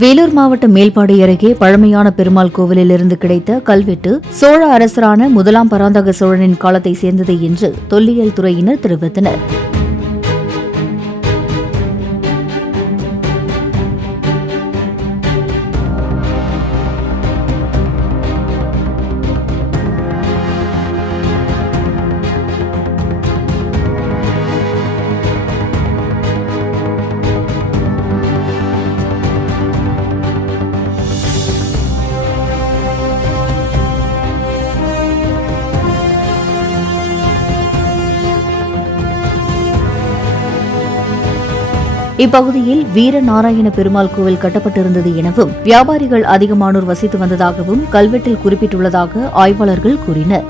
வேலூர் மாவட்டம் மேல்பாடி அருகே பழமையான பெருமாள் கோவிலிலிருந்து கிடைத்த கல்வெட்டு சோழ அரசரான முதலாம் பராந்தக சோழனின் காலத்தை சேர்ந்தது என்று தொல்லியல் துறையினர் தெரிவித்தனர். இப்பகுதியில் வீரநாராயண பெருமாள் கோவில் கட்டப்பட்டிருந்தது எனவும் வியாபாரிகள் அதிகமானோர் வசித்து வந்ததாகவும் கல்வெட்டில் குறிப்பிட்டுள்ளதாக ஆய்வாளர்கள் கூறினர்.